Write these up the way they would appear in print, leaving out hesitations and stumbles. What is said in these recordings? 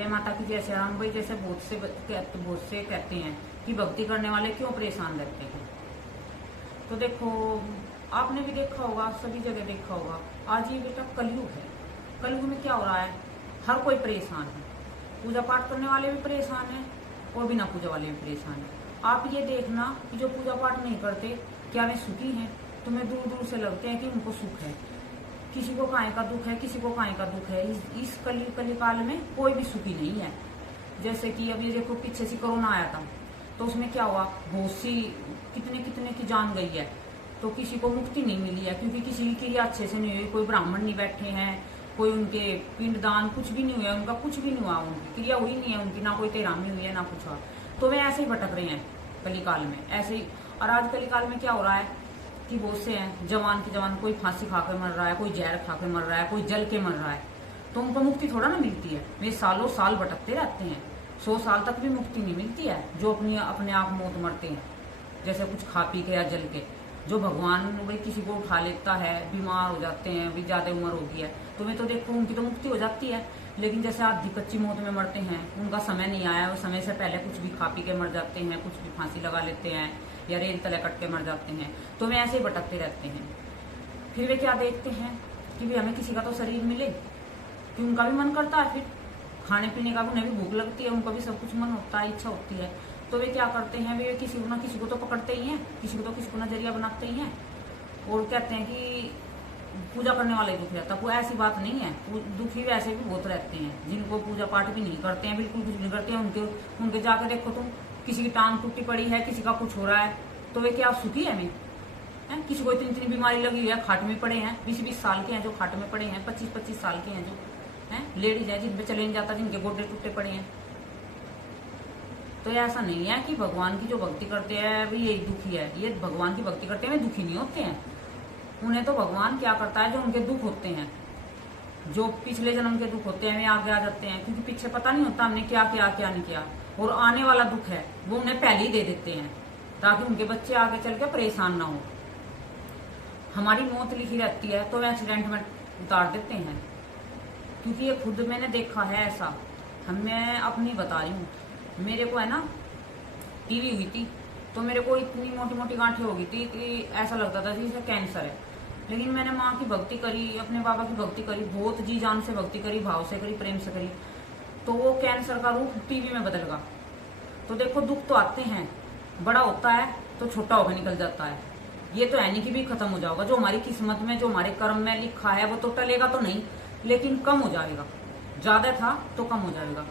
जय माता की जय श्री राम। भाई जैसे बहुत से कहते हैं कि भक्ति करने वाले क्यों परेशान रहते हैं। तो देखो, आपने भी देखा होगा, सभी जगह देखा होगा, आज ये बेटा कलयुग है। कलयुग में क्या हो रहा है, हर कोई परेशान है। पूजा पाठ करने वाले भी परेशान है और बिना पूजा वाले भी परेशान है। आप ये देखना कि जो पूजा पाठ नहीं करते क्या वे सुखी हैं? तुम्हें दूर दूर से लगते हैं कि उनको सुख है। किसी को काहे का दुख है, किसी को काहे का दुख है। इस कली काल में कोई भी सुखी नहीं है। जैसे कि अब ये देखो, पीछे से कोरोना आया था तो उसमें क्या हुआ, बहुत सी कितने की जान गई है। तो किसी को मुक्ति नहीं मिली है क्योंकि किसी की क्रिया अच्छे से नहीं हुई। कोई ब्राह्मण नहीं बैठे हैं, कोई उनके पिंडदान कुछ भी नहीं हुआ, उनका कुछ भी नहीं हुआ, उनकी क्रिया हुई नहीं है उनकी, ना कोई तेरामी हुई है ना कुछ हुआ। तो वे ऐसे ही भटक रहे हैं कलिकाल में, ऐसे ही। और आज कलिकाल में क्या हो रहा है कि बहुत से हैं जवान के जवान, कोई फांसी खाकर मर रहा है, कोई जहर खाकर मर रहा है, कोई जल के मर रहा है। तो उनको मुक्ति थोड़ा ना मिलती है। वे सालों साल भटकते रहते हैं, 100 साल तक भी मुक्ति नहीं मिलती है। जो अपने आप मौत मरते हैं, जैसे कुछ खा पी के या जल के। जो भगवान भाई किसी को उठा लेता है, बीमार हो जाते हैं, भी ज्यादा उम्र होगी है, तो वे तो देखो उनकी तो मुक्ति हो जाती है। लेकिन जैसे आधी कच्ची मौत में मरते हैं, उनका समय नहीं आया, वो समय से पहले कुछ भी खा पी के मर जाते हैं, कुछ भी फांसी लगा लेते हैं या रेल तले कट के मर जाते हैं। तो वे ऐसे ही भटकते रहते हैं। फिर वे क्या देखते हैं कि भाई हमें किसी का तो शरीर मिले, कि उनका भी मन करता है, फिर खाने पीने का भी, उन्हें भी भूख लगती है, उनका भी सब कुछ मन होता है, इच्छा होती है। तो वे क्या करते हैं, वे किसी को ना किसी को तो पकड़ते ही हैं, किसी को नजरिया बनाते ही हैं और कहते हैं कि पूजा करने वाले दुख रहता। वो ऐसी बात नहीं है, दुखी वैसे भी बहुत रहते हैं जिनको पूजा पाठ भी नहीं करते हैं, बिल्कुल कुछ नहीं करते हैं। उनके जाके देखो तुम, किसी की टांग टूटी पड़ी है, किसी का कुछ हो रहा है, तो वे क्या सुखी है? मैं किसी को इतनी बीमारी लगी हुई है, खाट में पड़े हैं, 20-20 साल के हैं जो खाट में पड़े हैं, 25-25 साल के हैं जो हैं, लेडीज है जिन पे चले नहीं जाता, जिनके गोडे टूटे पड़े हैं। तो ऐसा नहीं है कि भगवान की जो भक्ति करते हैं भी यही दुखी है। ये भगवान की भक्ति करते हैं वे दुखी नहीं होते हैं। उन्हें तो भगवान क्या करता है, जो उनके दुख होते हैं, जो पिछले जन्म के दुख होते हैं, वे आगे आ जाते हैं। क्योंकि पीछे पता नहीं होता हमने क्या किया क्या नहीं किया, और आने वाला दुख है वो उन्हें पहले ही दे देते हैं ताकि उनके बच्चे आगे चल के परेशान ना हो। हमारी मौत लिखी रहती है तो वे एक्सीडेंट में उतार देते हैं। क्योंकि ये खुद मैंने देखा है ऐसा। मैं अपनी बता रही हूँ। मेरे को है ना टीवी हुई थी, तो मेरे को इतनी मोटी मोटी गांठें हो गई थी कि ऐसा लगता था जैसे कैंसर है। लेकिन मैंने माँ की भक्ति करी, अपने बाबा की भक्ति करी, बहुत जी जान से भक्ति करी, भाव से करी, प्रेम से करी, तो वो कैंसर का रूप टीवी में बदल गया। तो देखो, दुख तो आते हैं, बड़ा होता है तो छोटा होकर निकल जाता है। ये तो है नहीं कि भी खत्म हो जाएगा। जो हमारी किस्मत में, जो हमारे कर्म में लिखा है वो तो टलेगा तो नहीं, लेकिन कम हो जाएगा। ज्यादा था तो कम हो जाएगा।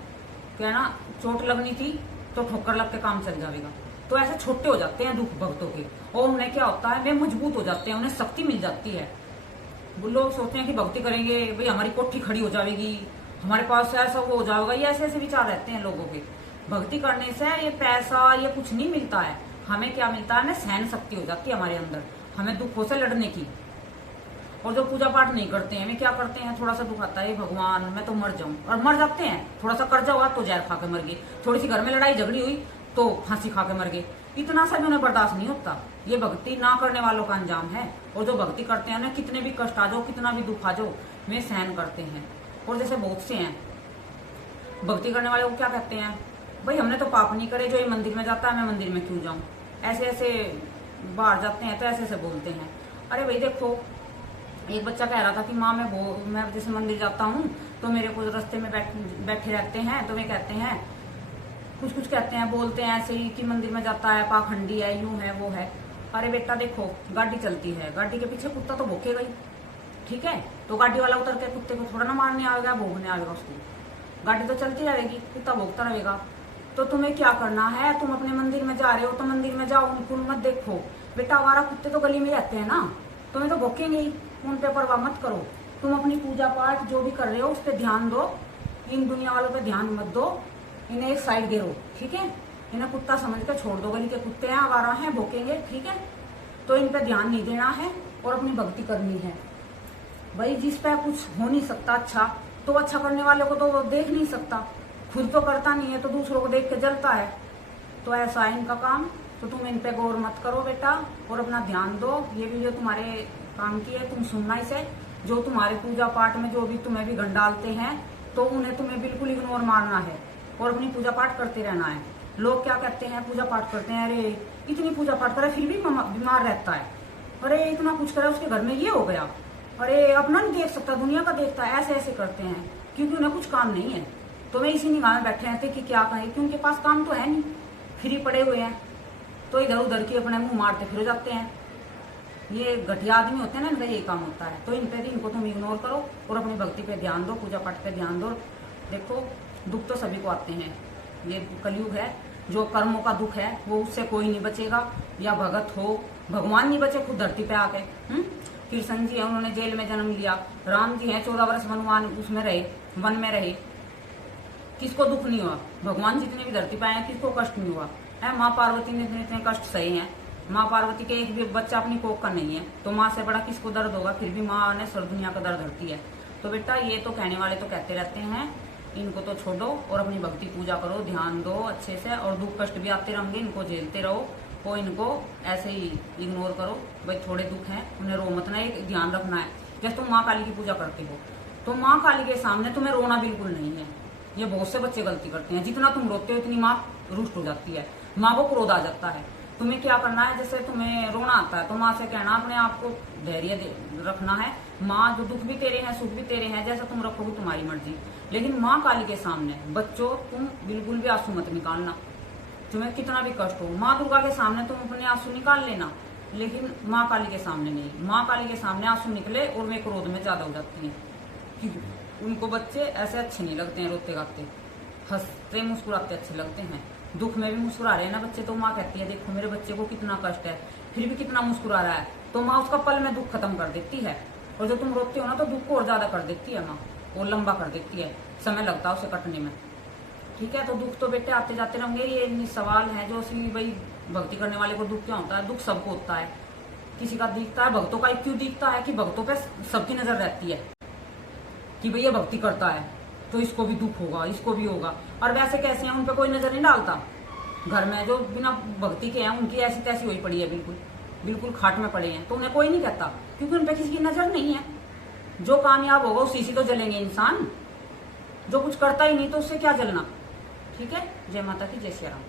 क्या ना, चोट लगनी थी तो ठोकर लग के काम चल जाएगा। तो ऐसे छोटे हो जाते हैं दुख भक्तों के, और उन्हें क्या होता है, वे मजबूत हो जाते हैं, उन्हें शक्ति मिल जाती है। लोग सोचते हैं कि भक्ति करेंगे भाई हमारी कोठी खड़ी हो जाएगी, हमारे पास ऐसा वो हो जाएगा, ये ऐसे ऐसे विचार रहते हैं लोगों के। भक्ति करने से ये पैसा ये कुछ नहीं मिलता है। हमें क्या मिलता है, हमें सहन शक्ति हो जाती है हमारे अंदर, हमें दुखों से लड़ने की। और जो पूजा पाठ नहीं करते हैं वे क्या करते हैं, थोड़ा सा दुख आता है, भगवान मैं तो मर जाऊं, और मर जाते हैं। थोड़ा सा कर्जा हुआ तो जहर खा के मर गए, थोड़ी सी घर में लड़ाई झगड़ी हुई तो फांसी खा के मर गए। इतना सा भी उन्हें बर्दाश्त नहीं होता। ये भक्ति ना करने वालों का अंजाम है। और जो भक्ति करते हैं ना, कितने भी कष्ट आ जाओ, कितना भी दुख आ जाओ, वे सहन करते हैं। और जैसे बहुत से हैं भक्ति करने वाले, वो क्या कहते हैं, भाई हमने तो पाप नहीं करे, जो ये मंदिर में जाता है मैं मंदिर में क्यों जाऊं। ऐसे ऐसे बाहर जाते हैं तो ऐसे ऐसे बोलते हैं। अरे भाई देखो, एक बच्चा कह रहा था कि माँ मैं जैसे मंदिर जाता हूँ तो मेरे को रास्ते में बैठे रहते हैं, तो वे कहते हैं कुछ कहते हैं, बोलते हैं ऐसे ही कि मंदिर में जाता है, पाखंडी है, यूं है वो है। अरे बेटा देखो, गाड़ी चलती है, गाड़ी के पीछे कुत्ता तो भौंकेगा ही, ठीक है। तो गाड़ी वाला उतर के कुत्ते को थोड़ा ना मारने आएगा, भोगने आएगा उसको। गाड़ी तो चलती रहेगी, कुत्ता भोगता रहेगा। तो तुम्हें क्या करना है, तुम अपने मंदिर में जा रहे हो तो मंदिर में जाओ, उनको मत देखो। बेटा आवारा कुत्ते तो गली में रहते हैं ना, तुम्हें तो भौंकेंगे ही, उन पे परवाह मत करो। तुम अपनी पूजा पाठ जो भी कर रहे हो उस पर ध्यान दो, इन दुनिया वालों पे ध्यान मत दो, इन्हें एक साइड दे दो, ठीक है। इन्हें कुत्ता समझ कर छोड़ दो, गली के कुत्ते हैं, आवारा हैं, भौंकेंगे, ठीक है। तो इन पे ध्यान नहीं देना है और अपनी भक्ति करनी है। भाई जिस पे कुछ हो नहीं सकता अच्छा, तो अच्छा करने वाले को तो देख नहीं सकता, खुद तो करता नहीं है तो दूसरों को देख के जलता है। तो ऐसा है इनका काम। तो तुम इन पे गौर मत करो बेटा, और अपना ध्यान दो। ये वीडियो तुम्हारे काम की है, तुम सुनना इसे। जो तुम्हारे पूजा पाठ में जो भी तुम्हें भी गंड डालते हैं, तो तो उन्हें तुम्हें बिल्कुल इग्नोर मारना है और अपनी पूजा पाठ करते रहना है। लोग क्या कहते हैं, पूजा पाठ करते हैं, अरे इतनी पूजा पाठ करे फिर भी बीमार रहता है, अरे इतना कुछ करे उसके घर में ये हो गया, अरे अपना नहीं देख सकता दुनिया का देखता है, ऐसे ऐसे करते हैं क्योंकि उन्हें कुछ काम नहीं है। तो वे इसी निगाह में बैठे रहते कि क्या कहें, क्योंकि उनके पास काम तो है नहीं, फ्री पड़े हुए हैं, तो इधर उधर की अपने मुंह मारते फिर जाते हैं। ये घटिया आदमी होते हैं ना, इनका यही काम होता है। तो इन पे इनको तुम इग्नोर करो और अपनी भक्ति पे ध्यान दो, पूजा पाठ पे ध्यान दो। देखो दुख तो सभी को आते हैं, ये कलयुग है, जो कर्मों का दुख है वो उससे कोई नहीं बचेगा, या भगत हो, भगवान नहीं बचे खुद धरती पे आके। कृष्ण जी है, उन्होंने जेल में जन्म लिया, राम जी हैं 14 वर्ष वनवान उसमें रहे, वन में रहे, किसको दुख नहीं हुआ? भगवान जितने भी धरती पे आए किसको कष्ट नहीं हुआ है? माँ पार्वती ने इतने कष्ट सहे हैं, माँ पार्वती के एक भी बच्चा अपनी कोख का नहीं है, तो माँ से बड़ा किसको दर्द होगा? फिर भी माँ ने सर्व दुनिया का दर्द हरती है। तो बेटा ये तो कहने वाले तो कहते रहते हैं, इनको तो छोड़ो और अपनी भक्ति पूजा करो, ध्यान दो अच्छे से, और दुख कष्ट भी आते रहेंगे, इनको झेलते रहो, वो इनको ऐसे ही इग्नोर करो। भाई थोड़े दुख हैं उन्हें रो मत ना, एक ध्यान रखना है। जैसे तुम माँ काली की पूजा करते हो तो माँ काली के सामने तुम्हें रोना बिल्कुल नहीं है। ये बहुत से बच्चे गलती करते हैं, जितना तुम रोते हो इतनी माँ रुष्ट हो जाती है, माँ को क्रोध आ जाता है। तुम्हें क्या करना है, जैसे तुम्हें रोना आता है तो माँ से कहना, अपने आप को धैर्य रखना है, माँ जो दुख भी तेरे हैं सुख भी तेरे हैं, जैसा तुम रखोगे तुम्हारी मर्जी। लेकिन माँ काली के सामने बच्चों तुम बिल्कुल भी आंसू मत निकालना, तुम्हें कितना भी कष्ट हो। माँ दुर्गा के सामने तुम अपने आंसू निकाल लेना, लेकिन माँ काली के सामने नहीं। माँ काली के सामने आंसू निकले और वे क्रोध में ज्यादा हो जाती है। उनको बच्चे ऐसे अच्छे नहीं लगते हैं, रोते गाते हंसते मुस्कुराते अच्छे लगते हैं। दुख में भी मुस्कुरा रहे हैं ना बच्चे, तो माँ कहती है देखो मेरे बच्चे को कितना कष्ट है, फिर भी कितना मुस्कुरा रहा है, तो माँ उसका पल में दुख खत्म कर देती है। और जो तुम रोते हो ना तो दुख को और ज्यादा कर देती है माँ, और लंबा कर देती है, समय लगता है उसे कटने में। ठीक है, तो दुख तो बेटे आते जाते रहेंगे। ये सवाल है जो भाई भक्ति करने वाले को दुख क्या होता है? दुख सबको होता है, किसी का दिखता है, भक्तों का क्यों दिखता है कि भक्तों पे सबकी नजर रहती है कि भैया भक्ति करता है तो इसको भी दुख होगा, इसको भी होगा। और वैसे कैसे हैं, उन पे कोई नजर नहीं डालता। घर में जो बिना भक्ति के हैं उनकी ऐसी तैसी हुई पड़ी है, बिल्कुल बिल्कुल खाट में पड़े हैं, तो उन्हें कोई नहीं कहता क्योंकि उन पे किसी की नजर नहीं है। जो कामयाब होगा उसी से तो जलेंगे इंसान, जो कुछ करता ही नहीं तो उससे क्या जलना। ठीक है, जय माता की, जय श्री राम।